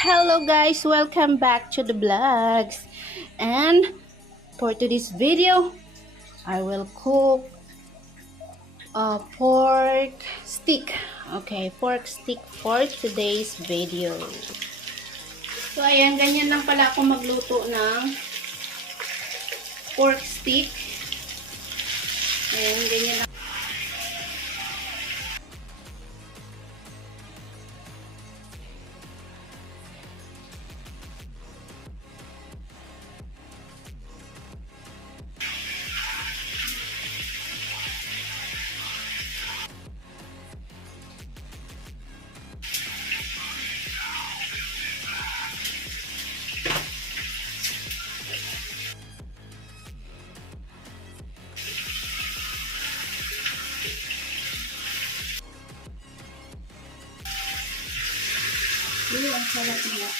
Hello guys, welcome back to the vlogs. And for today's video, I will cook pork stick. Okay, pork stick for today's video. So ayan, ganyan lang pala ako magluto ng pork stick. Ayan, ganyan lang. Ang sarap niya.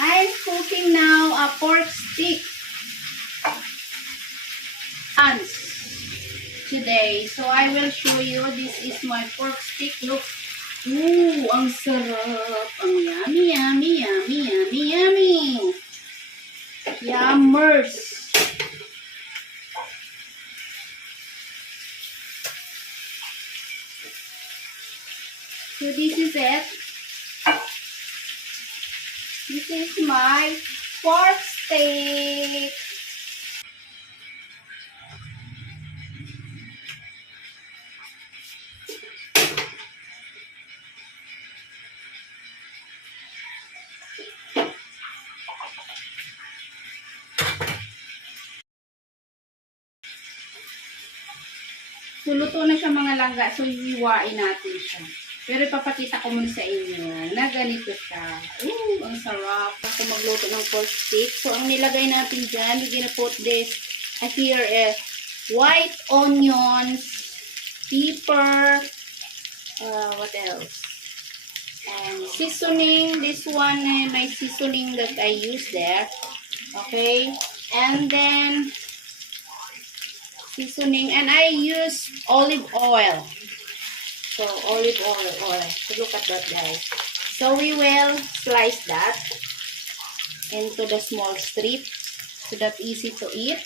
I'm cooking now a pork stick today. So I will show you. This is my pork stick. Look. Ooh, ang sarap. Ang yummy, yummy, yummy, yummy, yummy. Yummers. So this is it. This is my pork steak. So luto na siya mga langga. So hihiwain natin siya. Pero ipapakita ko muna sa inyo na ganito siya. Ooh, ang sarap. Ako magluto ng pork steak. So, ang nilagay natin dyan, we're gonna put this here white onions, pepper, what else? And seasoning. This one, my seasoning that I use there. Okay? And then, seasoning. And I use olive oil. So, olive oil. So, look at that, guys. So, we will slice that into the small strip so that easy to eat.